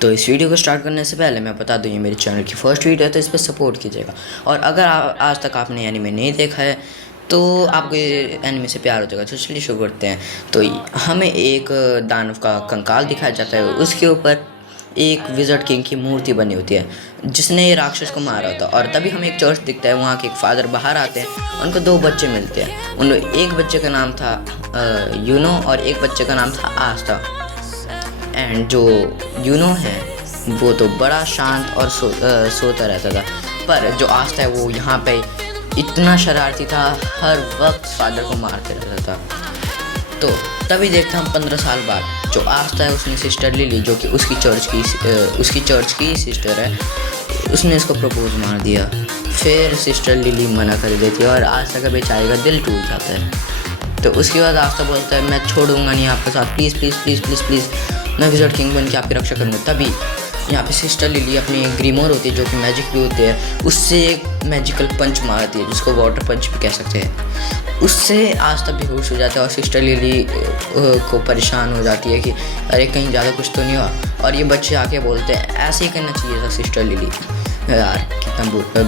तो इस वीडियो को स्टार्ट करने से पहले मैं बता दूँ, ये मेरे चैनल की फर्स्ट वीडियो है तो इस पर सपोर्ट कीजिएगा। और अगर आज तक आपने एनीमे नहीं देखा है तो आपको ये एनीमे से प्यार हो जाएगा। तो चलिए शुरू करते हैं। तो हमें एक दानव का कंकाल दिखाया जाता है, उसके ऊपर एक विज़र्ड किंग की मूर्ति बनी होती है जिसने राक्षस को मारा होता है। और तभी हमें एक चर्च दिखता है, वहाँ के एक फादर बाहर आते हैं, उनको दो बच्चे मिलते हैं। उन एक बच्चे का नाम था यूनो और एक बच्चे का नाम था आस्था। एंड जो यूनो है वो तो बड़ा शांत और सोता रहता था, पर जो आस्था है वो यहाँ पे इतना शरारती था, हर वक्त फादर को मारते रहता था। तो तभी देखते हम 15 साल बाद जो आस्था है उसने सिस्टर लिली, जो कि उसकी चर्च की सिस्टर है, उसने इसको प्रपोज मार दिया। फिर सिस्टर लिली मना कर देती है और आस्था का बेचारे का दिल टूट जाता है। तो उसके बाद आस्था बोलता है मैं छोड़ूंगा नहीं आपके साथ, please please please please please, मैं विज़र्ड किंग बन के आपकी रक्षा करूँगा। तभी यहाँ पे सिस्टर लिली अपनी ग्रीमोर होती है जो कि मैजिक भी होते हैं, उससे एक मैजिकल पंच मारती है जिसको वाटर पंच भी कह सकते हैं। उससे आस्था बेहोश हो जाता है और सिस्टर लिली को परेशान हो जाती है कि अरे कहीं ज़्यादा कुछ तो नहीं हुआ। और ये बच्चे आके बोलते हैं ऐसे ही करना चाहिए था सिस्टर लिली। यार कितना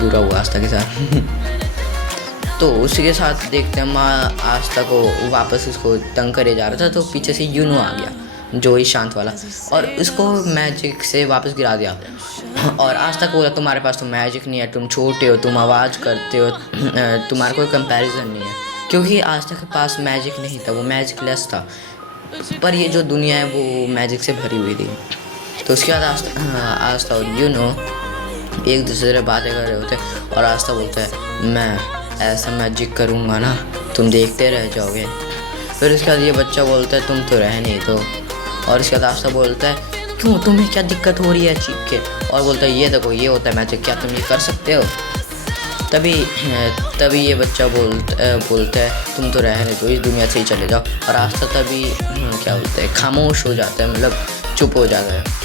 बुरा हुआ आस्था के साथ। तो उसी के साथ देखते हैं माँ आस्था को वापस उसको तंग करे जा रहा था, तो पीछे से यूनो आ गया जो ही शांत वाला, और उसको मैजिक से वापस गिरा दिया। और आस्था को बोला तुम्हारे पास तो मैजिक नहीं है, तुम छोटे हो, तुम आवाज़ करते हो, तुम्हारा कोई कंपैरिजन नहीं है। क्योंकि आस्था के पास मैजिक नहीं था, वो मैजिक लेस था, पर ये जो दुनिया है वो मैजिक से भरी हुई थी। तो उसके बाद आस्था और यूनो एक दूसरे से बातें कर रहे होते और आस्था बोलता है मैं ऐसा मैजिक करूँगा ना तुम देखते रह जाओगे। फिर उसके बाद ये बच्चा बोलता है तुम तो रह नहीं तो। और इसके बाद आस्था बोलता है क्यों, तुम्हें क्या दिक्कत हो रही है चीख के। और बोलता है ये देखो ये होता है मैजिक, क्या तुम ये कर सकते हो। तभी ये बच्चा बोलता है तुम तो रह नहीं तो, इस दुनिया से ही चले जाओ। और आस्था तभी क्या बोलते हैं खामोश हो जाता है, मतलब चुप हो जाता है।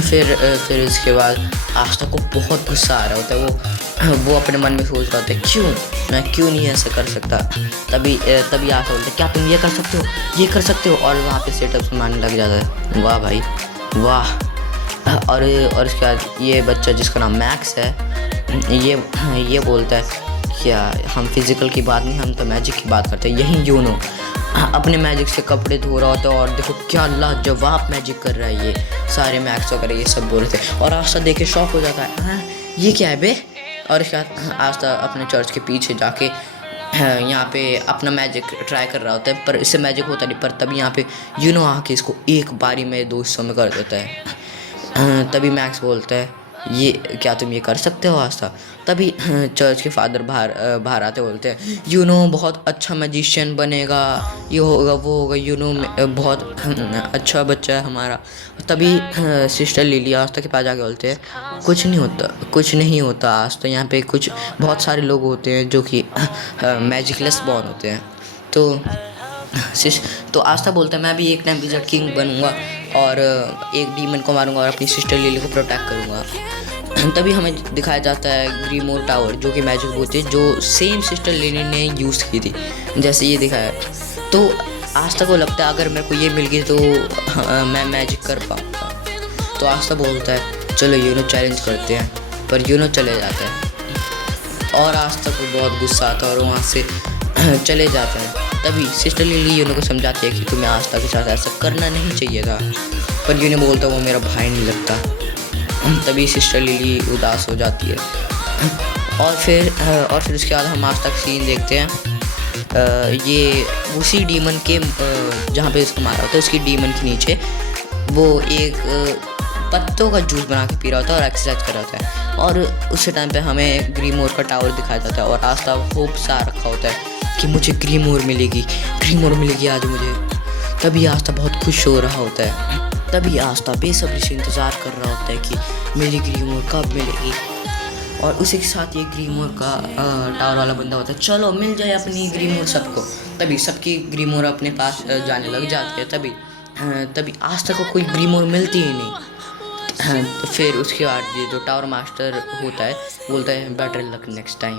फिर इसके बाद आस्था को बहुत गुस्सा आ रहा होता है, वो अपने मन में सोच रहा होता है मैं क्यों नहीं ऐसा कर सकता। तभी आस्था बोलता है क्या तुम ये कर सकते हो, ये कर सकते हो। और वहाँ पे सेटअप मारने लग जाता है। वाह भाई वाह। और उसके बाद ये बच्चा जिसका नाम मैक्स है, ये बोलता है क्या हम फिज़िकल की बात नहीं, हम तो मैजिक की बात करते हैं। यही यूनो अपने मैजिक से कपड़े धो रहा होता है और देखो क्या लाजवाब मैजिक कर रहा है ये, सारे मैक्स वगैरह ये सब बोल रहे थे। और आस्था देख के शॉक हो जाता है, हाँ ये क्या है बे। और इसके बाद आस्था अपने चर्च के पीछे जाके यहाँ पे अपना मैजिक ट्राई कर रहा होता है, पर इससे मैजिक होता नहीं। पर तभी यहाँ पे यूनो आके इसको एक बारी में 2 हिस्सों में कर देता है। तभी मैक्स बोलता है ये क्या तुम ये कर सकते हो आस्था। तभी चर्च के फादर बाहर आते बोलते हैं यूनो बहुत अच्छा मैजिशियन बनेगा, ये होगा वो होगा, यूनो बहुत अच्छा बच्चा है हमारा। तभी सिस्टर लिली आस्था के पास जाके बोलते हैं कुछ नहीं होता आस्था, यहाँ पे बहुत सारे लोग होते हैं जो कि मैजिकलेस बॉर्न होते हैं। तो आस्था बोलता है मैं भी एक टाइम विज़र्ड किंग बनूंगा और एक डीमन को मारूंगा और अपनी सिस्टर लिली को प्रोटेक्ट करूंगा। तभी हमें दिखाया जाता है ग्रीमोर टावर, जो कि मैजिक होती है जो सेम सिस्टर लिली ने यूज़ की थी, जैसे ये दिखाया। तो आस्था को लगता है अगर मेरे को ये मिल गई तो मैं मैजिक कर पाऊँगा। तो आस्था बोलता है चलो यूनो चैलेंज करते हैं, पर यूनो चले जाता है और आस्था को बहुत गुस्सा आता है और वहाँ से चले जाता है। तभी सिस्टर लिली यूनो को समझाती है कि तुम्हें आस्था के साथ ऐसा करना नहीं चाहिए था, पर यूनो बोलता वो मेरा भाई नहीं लगता। तभी सिस्टर लिली उदास हो जाती है। और फिर उसके बाद हम आस्था का सीन देखते हैं। ये उसी डीमन के जहाँ पे इसको मारा होता है उसकी डीमन के नीचे वो एक पत्तों का जूस बना के पी रहा होता है और एक्सरसाइज कर रहा होता है। और उसी टाइम पे हमें ग्रीमोर का टावर दिखाया जाता है और आस्था होप सा रखा होता है कि मुझे ग्रीमोर मिलेगी आज मुझे। तभी आस्था बहुत खुश हो रहा होता है। तभी आस्था बेसब्री से इंतज़ार कर रहा होता है कि मेरी ग्रीमोर कब मिलेगी। और उसी के साथ ये ग्रीमोर का टावर वाला बंदा होता है, चलो मिल जाए अपनी ग्रीमोर सबको। तभी सबकी ग्रीमोर अपने पास जाने लग जाती है। तभी आस्था को कोई ग्रीमोर मिलती ही नहीं। फिर उसके बाद ये जो टावर मास्टर होता है बोलता है बेटर लक नेक्स्ट टाइम।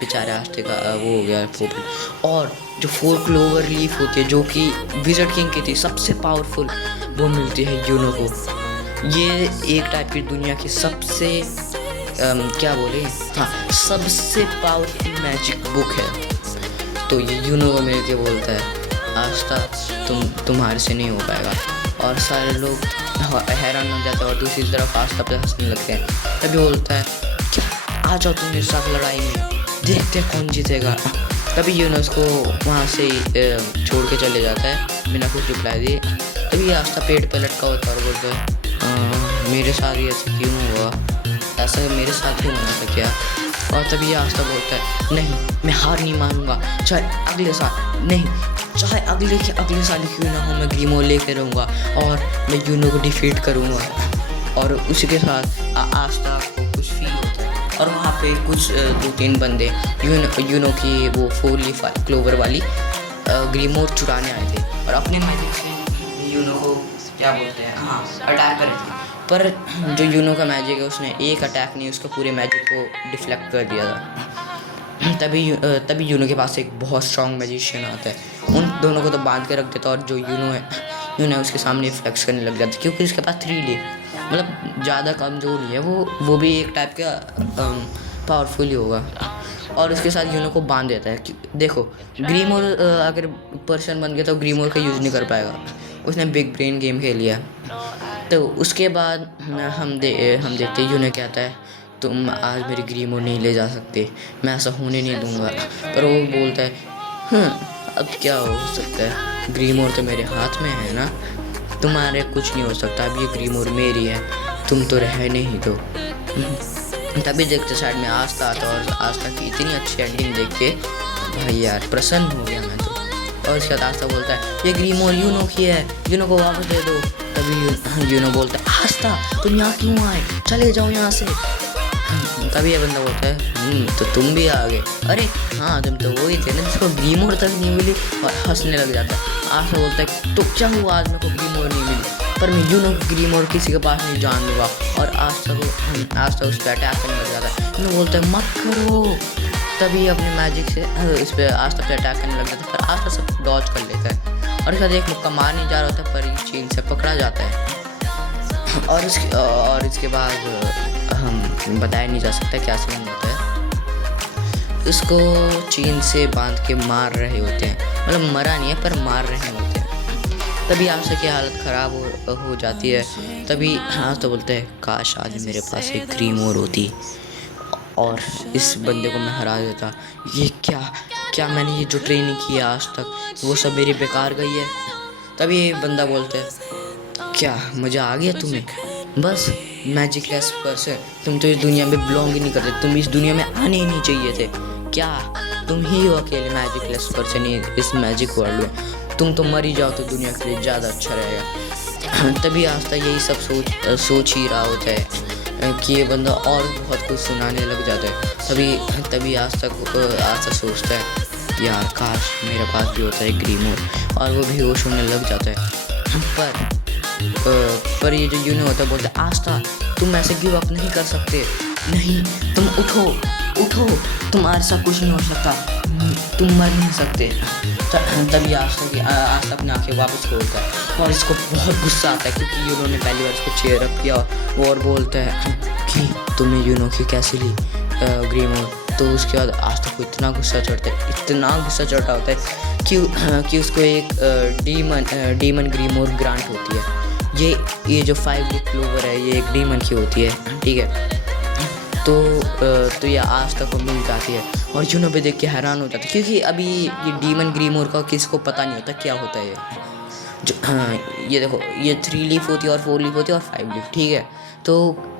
बेचारे आस्थे का वो हो गया पोपल। और जो 4 क्लोवर लीफ होती है जो कि विज़र्ड किंग की थी सबसे पावरफुल, वो मिलती है यूनो को। ये एक टाइप की दुनिया की सबसे क्या बोले, हाँ, सबसे पावरफुल मैजिक बुक है। तो ये यूनो को मिल के बोलता है आस्था तुम्हारे से नहीं हो पाएगा। और सारे लोग हैरान हो जाते हैं और दूसरी तरफ आस्था पे हंसने लगते हैं। तभी बोलता है क्या आ जाओ तुम मेरे साथ लड़ाई में, देखते हैं कौन जीतेगा। तभी यूनो उसको वहाँ से छोड़ के चले जाता है बिना कुछ रिप्लाई दिए। तभी आस्था पेड़ पे लटका होता है और बोलता है मेरे साथ ही ऐसा क्यों हुआ, ऐसा मेरे साथ ही होना था क्या। और तभी आस्था बोलता है नहीं, मैं हार नहीं मानूंगा, चाहे अगले साल नहीं, चाहे अगले साल क्यों ना हो, मैं ग्रीमोर लेके रहूँगा और मैं यूनो को डिफीट करूँगा। और उसी के साथ आस्था को कुछ फील होता है और वहाँ पे कुछ 2-3 बंदे यूनो की वो 4 लीफ क्लोवर वाली ग्रीमोर चुराने आए थे और अपने मैजिक से यूनो को क्या बोलते हैं, हाँ, अटैक करे थे। पर जो यूनो का मैजिक है उसने एक अटैक नहीं, उसका पूरे मैजिक को डिफ्लेक्ट कर दिया था। तभी यूनो के पास एक बहुत स्ट्रॉन्ग मैजिशियन आता है, उन दोनों को तो बांध के रख देता और जो यूनो है उसके सामने फ्लेक्स करने लग जाता क्योंकि उसके पास 3 लीफ, मतलब ज़्यादा कमज़ोर नहीं है वो भी एक टाइप का पावरफुल ही होगा। और उसके साथ यूनो को बांध देता है। देखो ग्रीमोर अगर पर्सन बन गया तो ग्रीमोर का यूज़ नहीं कर पाएगा, उसने बिग ब्रेन गेम खेल लिया। तो उसके बाद हम देखते यूनो कहता है तुम आज मेरी ग्रीमोर नहीं ले जा सकते, मैं ऐसा होने नहीं दूंगा। पर वो बोलता है अब क्या हो सकता है, ग्रीमोर तो मेरे हाथ में है ना, तुम्हारे कुछ नहीं हो सकता, अब ये ग्रीमोर मेरी है, तुम तो रहने ही दो। तभी देखते साइड में आस्था आता और आस्था की इतनी अच्छी एंडिंग देख के भाई यार प्रसन्न हो गया मैं तो। और उसके बाद आस्था बोलता है ये ग्रीमोर यूनो की है, यूनो को वापस दे दो। तभी यूनो बोलता है आस्था तुम यहाँ क्यों आए, चले जाओ यहाँ से। तभी ये बंदा बोलता है तो तुम भी आ गए, अरे हाँ तुम तो वही थे ना जिसको ग्रीमोर तक नहीं मिली, और हंसने लग जाता है। आस्था बोलता है तो क्या हुआ आज मेरे को ग्रीमोर नहीं मिली, पर मैं यूनो ग्रीमोर किसी के पास नहीं जान दूंगा। और आस्था उस पर अटैक करने लग जाता है, यूनो बोलता है मत करो। तभी अपने मैजिक से इस पर आस्था पे अटैक करने लग जाता है, पर आस्था सब डॉज कर लेता है और इसका एक मुक्का मार नहीं जा रहा होता पर ये चेन से पकड़ा जाता है। और इसके बाद हम बताया नहीं जा सकता क्या सीन होता है। इसको चेन से बांध के मार रहे होते हैं, मतलब मरा नहीं है पर मार रहे होते हैं। तभी आस्था की हालत ख़राब हो जाती है। तभी आस्था बोलते हैं काश आज मेरे पास एक ग्रीमोर होती और इस बंदे को मैं हरा देता। ये क्या मैंने ये जो ट्रेनिंग की है आज तक वो सब मेरी बेकार गई है। तभी ये बंदा बोलता है क्या मज़ा आ गया तुम्हें, बस मैजिकलेस पर्सन, तुम तो इस दुनिया में बिलोंग ही नहीं करते, तुम इस दुनिया में आने ही नहीं चाहिए थे। क्या तुम ही हो अकेले मैजिकलेस पर्सन इस मैजिक वर्ल्ड में, तुम तो मर ही जाओ तो दुनिया के लिए ज़्यादा अच्छा रहेगा। तभी आस्था यही सब सोच ही रहा होता है कि ये बंदा और बहुत कुछ सुनाने लग जाता है। तभी आस्था सोचता है यार काश मेरे पास भी होता है ग्रीमोर, और वो बेहोश होने लग जाता है। पर ये जो यूनो होता है बोलता है आस्था तुम ऐसे गिव अप नहीं कर सकते, नहीं तुम उठो तुम्हारे साथ कुछ नहीं हो सकता, तुम मर नहीं सकते। तभी आस्था अपनी आंखें वापस खोलता है और इसको बहुत गुस्सा आता है क्योंकि यूनो ने पहली बार इसको चेयर अप किया और बोलता है कि तुमने यूनो की कैसे ली ग्रीमोर। तो उसके बाद आस्था को इतना गुस्सा चढ़ता होता है कि उसको एक डीमन ग्रीमोर ग्रांट होती है। ये जो 5 लीफ क्लोवर है ये एक डीमन की होती है, ठीक है। तो ये आस्था को मिल जाती है और यूनो पे देख के हैरान हो जाता है क्योंकि अभी ये डीमन ग्रीमोर का किसी को पता नहीं होता क्या होता है ये देखो ये 3 लीफ होती है और 4 लीफ होती है और 5 लीफ, ठीक है। तो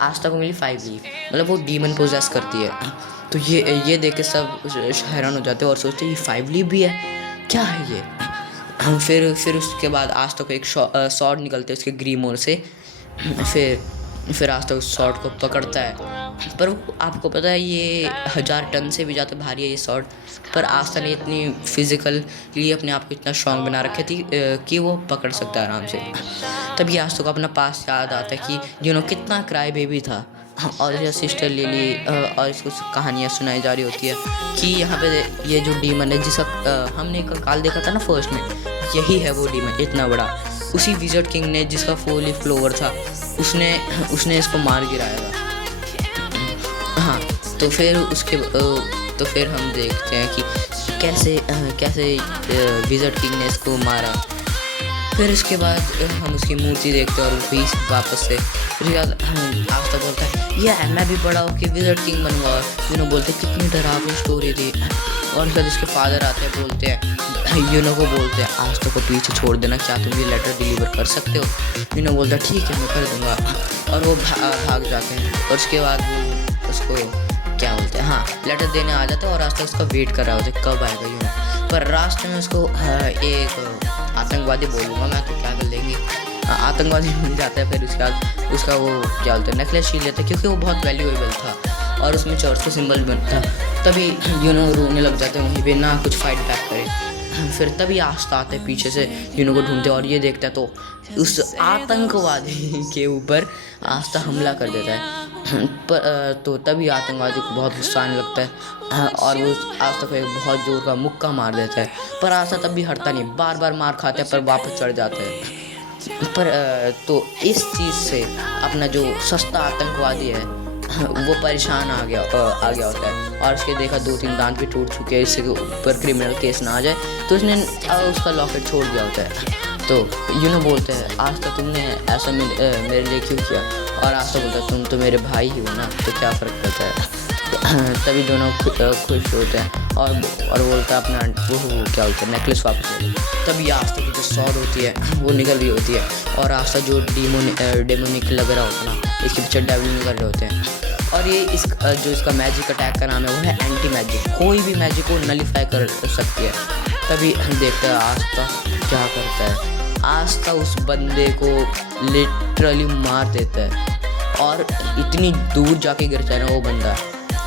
आस्था को मिली 5 लीफ, मतलब वो डीमन पोजेस करती है। तो ये देख के सब हैरान हो जाते हैं और सोचते हैं ये 5 लीफ भी है, क्या है ये। फिर उसके बाद आस्था को एक शॉर्ड निकलते है उसके ग्रीमोर से। फिर आस्था उस शॉर्ड को पकड़ता है, पर आपको पता है ये 1000 टन से भी ज़्यादा भारी है ये शॉर्ड। पर आस्था ने इतनी फिजिकली अपने आप को इतना स्ट्रॉन्ग बना रखी थी कि वो पकड़ सकता है आराम से। तभी आस्था को अपना पास याद आता है कि यूनो कितना क्राई बेबी था और इसका सिस्टर लिली और इसको कहानियाँ सुनाई जा रही होती है कि यहाँ पे ये जो डीमन है जिसका हमने कंकाल देखा था ना फर्स्ट में, यही है वो डीमन इतना बड़ा उसी विज़र्ड किंग ने जिसका 4 लीफ क्लोवर था उसने उसने इसको मार गिराया था। हाँ, तो फिर तो फिर हम देखते हैं कि कैसे विज़र्ड किंग ने इसको मारा। फिर इसके बाद हम उसकी मूर्ति देखते हैं और वही वापस से फिर आस्था बोलता है ये मैं भी बड़ा होकर विज़र्ड किंग बनूंगा। यूनो बोलते हैं कितनी डरावनी स्टोरी थी। और फिर इसके फादर आते हैं, बोलते हैं यूनो को बोलते हैं आस्था को पीछे छोड़ देना, क्या तुम ये लेटर डिलीवर कर सकते हो? यूनो बोलता है ठीक है मैं कर दूंगा। और वो भाग जाते हैं और उसके बाद वो उसको क्या बोलते हैं, हाँ, लेटर देने आ जाता है और रास्ता उसका वेट कर रहा होता है कब आएगा यूनो। पर रास्ते में उसको एक आतंकवादी बोलूँगा मैं, तो क्या कर लेंगे, आतंकवादी मिल जाता है। फिर उसके बाद उसका वो क्या बोलते हैं नेकलेस छीन लेता है क्योंकि वो बहुत वैल्यूएबल था और उसमें चर्च का सिंबल बनता। तभी यूनो रोने लग जाते हैं वहीं पे, ना कुछ फाइट बैक करे। फिर तभी आस्था आते हैं पीछे से यूनो को ढूंढते और ये देखता है तो उस आतंकवादी के ऊपर आस्था हमला कर देता है। तो तभी आतंकवादी को बहुत गुस्सा आने लगता है और वो आस्था को एक बहुत जोर का मुक्का मार देता है। पर आस्था तब भी हटता नहीं, बार बार मार खाता है पर वापस चढ़ जाता है। पर तो इस चीज़ से अपना जो सस्ता आतंकवादी है वो परेशान आ गया होता है और उसके देखा 2-3 दांत भी टूट चुके हैं, इसके ऊपर क्रिमिनल केस ना आ जाए, तो उसने उसका लॉकेट छोड़ दिया होता है। तो यूनो बोलते हैं आस्था तुमने ऐसा मेरे लिए क्यों किया? और आस्था बोलता है तुम तो मेरे भाई ही हो ना, तो क्या फ़र्क पड़ता है। तभी दोनों खुश होते हैं और बोलता है अपना वो क्या बोलते हैं नेकलेस वापस ले लो। तभी आस्था की जो सॉर्ड होती है वो निकल रही होती है और आस्था जो डेमोनिक लग रहा होता है ना, इसके पीछे डेविल निकल रहे होते हैं। और ये जो इसका मैजिक अटैक का नाम है वो है एंटी मैजिक, कोई भी मैजिक को नलीफाई कर सकती है। तभी देखते हैं आस्था क्या करता है, आस्था उस बंदे को लिटरली मार देता है और इतनी दूर जाके गिर जाए ना वो बंदा।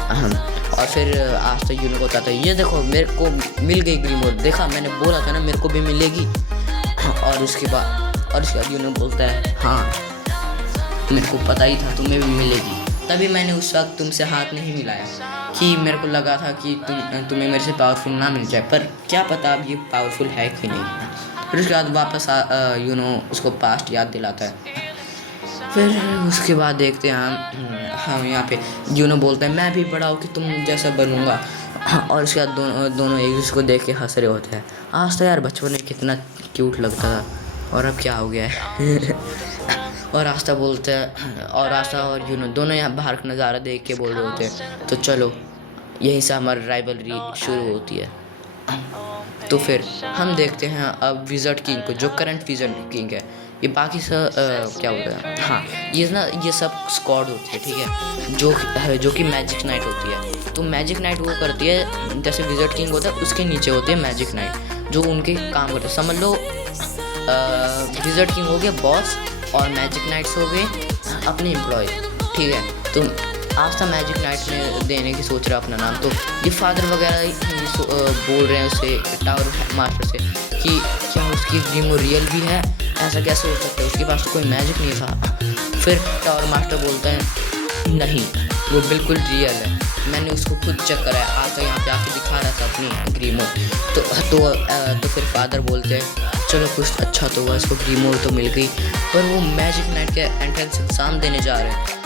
और फिर आस्था यूनो को बताता है ये देखो मेरे को मिल गई ग्रीमोर, देखा मैंने बोला था ना मेरे को भी मिलेगी। और उसके बाद यूनो बोलता है हाँ मेरे को पता ही था तुम्हें भी मिलेगी, तभी मैंने उस वक्त तुमसे हाथ नहीं मिलाया कि मेरे को लगा था कि तुम्हें मेरे से पावरफुल ना मिल जाए, पर क्या पता अब ये पावरफुल है कि नहीं। फिर उसके बाद वापस यूनो उसको पास्ट याद दिलाता है। फिर उसके बाद देखते हैं हम यहाँ पे यूनो बोलते हैं मैं भी बड़ा हो कि तुम जैसा बनूंगा। और उसके बाद दोनों एक दूसरे को देख के हंस रहे होते हैं। आज तो यार बचपन में कितना क्यूट लगता था और अब क्या हो गया है। और आस्था बोलते हैं और आस्था और यूनो दोनों यहाँ बाहर का नज़ारा देख के बोल रहे होते हैं तो चलो यहीं से हमारी राइवलरी शुरू होती है। तो फिर हम देखते हैं अब विज़र्ड किंग को, जो करंट विज़र्ड किंग है। ये बाकी सब क्या बोलते हैं, हाँ ये सब स्क्वाड होती है, ठीक है, जो कि मैजिक नाइट होती है। तो मैजिक नाइट वो करती है जैसे विज़र्ड किंग होता है उसके नीचे होती है मैजिक नाइट जो उनके काम करते हैं। समझ लो विज़र्ड किंग हो गया बॉस और मैजिक नाइट्स हो गए अपने एम्प्लॉय, ठीक है। तो आस्था मैजिक नाइट में देने की सोच रहा है अपना नाम। तो ये फादर वगैरह बोल रहे हैं उसे टावर मास्टर से कि क्या उसकी ड्रीम रियल भी है, ऐसा कैसे हो सकता है, उसके पास तो कोई मैजिक नहीं था। फिर टावर मास्टर बोलता है नहीं वो बिल्कुल रियल है, मैंने उसको खुद चेक करा है, आज तो यहाँ पे आके दिखा रहा था अपनी ग्रीमो। तो फिर फादर बोलते हैं चलो कुछ अच्छा तो हुआ, इसको ग्रीमोर तो मिल गई। पर वो मैजिक नाइट के एंट्रेंस एग्ज़ाम देने जा रहे हैं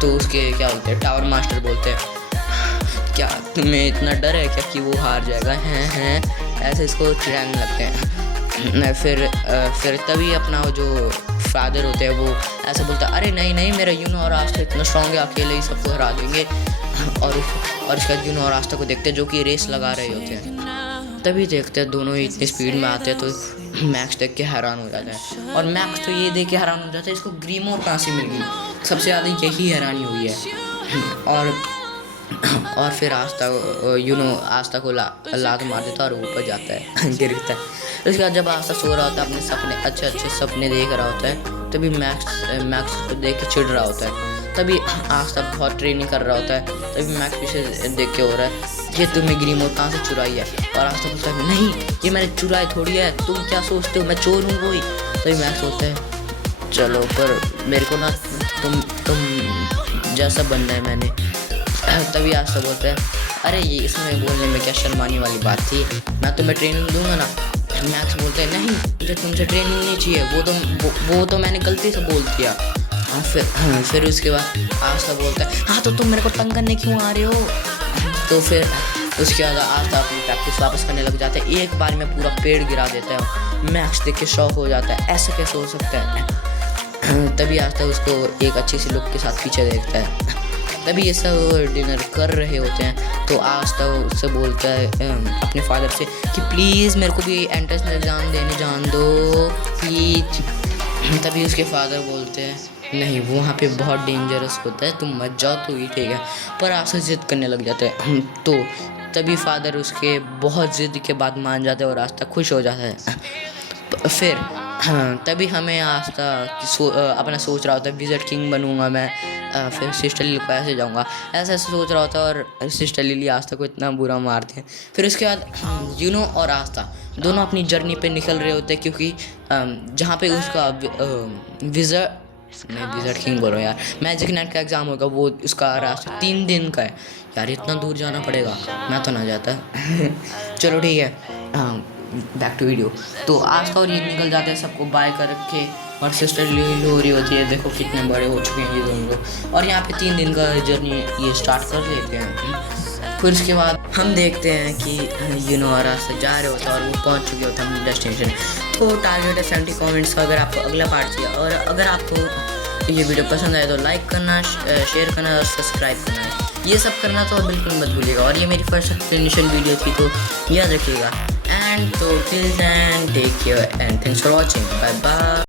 तो उसके क्या बोलते हैं टावर मास्टर बोलते हैं क्या तुम्हें इतना डर है क्या कि वो हार जाएगा, हैं ऐसे इसको चिढ़ाने लगते हैं। फिर तभी अपना वो जो फादर होते हैं वो ऐसा बोलता है अरे नहीं मेरा यूनो और आस्था इतना स्ट्रॉन्ग है, अकेले ही सबको हरा देंगे। और इसका यूनो और आस्था को देखते हैं जो कि रेस लगा रहे होते हैं। तभी देखते हैं दोनों ही इतनी स्पीड में आते हैं तो मैक्स देख के हैरान हो जाता है। और मैक्स तो ये देख के हैरान हो जाता है इसको ग्रीमोर कहाँ से मिल गई, सबसे ज़्यादा यही हैरानी हुई है। और फिर आस्था को लात मार देता है और ऊपर जाता है गिरता है। उसके बाद जब आस्था सो रहा होता है अपने सपने अच्छे सपने देख रहा होता है तभी मैक्स को देख के चिढ़ रहा होता है। तभी आस्था बहुत ट्रेनिंग कर रहा होता है, तभी मैक्स पीछे देख के हो रहा है ये तुम्हें ग्रीमोर कहाँ से चुराई है। और आस्था बोलता है नहीं ये मैंने चुराई थोड़ी है, तुम क्या सोचते हो मैं चोर हूँ कोई। तभी मैक्स बोलता है चलो पर मेरे को ना तुम जैसा बनना है मैंने। तभी आस्था बोलता है अरे ये इसमें बोलने में क्या शर्माने वाली बात थी, मैं तुम्हें ट्रेनिंग दूंगा ना। मैक्स बोलते हैं नहीं मुझे तुमसे ट्रेनिंग नहीं चाहिए, वो तो मैंने गलती से बोल दिया। फिर उसके बाद आस्था बोलता है हाँ तो तुम मेरे को तंग करने क्यों आ रहे हो। तो फिर उसके बाद आस्था अपनी प्रैक्टिस वापस करने लग जाता है। एक बार में पूरा पेड़ गिरा देता है। मैक्स देख के शौक हो जाता है, ऐसे कैसे हो सकता है। तभी आस्था उसको एक अच्छी सी लुक के साथ पीछे देखता है। तभी ये सब डिनर कर रहे होते हैं तो आस्था उससे बोलता है अपने फादर से कि प्लीज़ मेरे को भी एंट्रेंस एग्ज़ाम देने जान दो प्लीज। तभी उसके फादर बोलते हैं नहीं वो वहाँ पे बहुत डेंजरस होता है, तुम मत जाओ तो ही ठीक है। पर आस्था जिद करने लग जाते हैं तो तभी फादर उसके बहुत ज़िद के बाद मान जाते हैं और आस्था खुश हो जाता है। फिर तभी हमें आस्था अपना सोच रहा होता है विज़र्ड किंग बनूंगा मैं, फिर सिस्टर लिली को ऐसे जाऊंगा, ऐसा सोच रहा होता है। और सिस्टर लिली आस्था को इतना बुरा मारते हैं। फिर उसके बाद यूनो और आस्था दोनों अपनी जर्नी पे निकल रहे होते हैं क्योंकि जहाँ पे उसका विज़र्ड किंग बोलो यार, मैजिक नाइट का एग्ज़ाम होगा वो उसका रास्ता 3 दिन का है। यार इतना दूर जाना पड़ेगा, मैं तो ना जाता। चलो ठीक है, बैक टू वीडियो। तो आस्था और ये निकल जाते हैं, सबको बाय कर के। और सिस्टर लिली हो रही होती है, देखो कितने बड़े हो चुके हैं ये दोनों लोग। और यहाँ पे 3 दिन का जर्नी ये स्टार्ट कर लेते हैं। फिर उसके बाद हम देखते हैं कि यूनो और आस्था जा रहे होते हैं और वो पहुँच चुके होते हैं अपनी डेस्टिनेशन। तो टारगेट है 70 कमेंट्स का। अगर आपको अगला पार्ट चाहिए और अगर आपको ये वीडियो पसंद आए तो लाइक करना, शेयर करना और सब्सक्राइब करना, ये सब करना तो बिल्कुल मत भूलिएगा। और ये मेरी फर्स्ट एक्सप्लेनेशन वीडियो थी तो याद रखिएगा। एंड तो till then take care and thanks for watching, bye bye.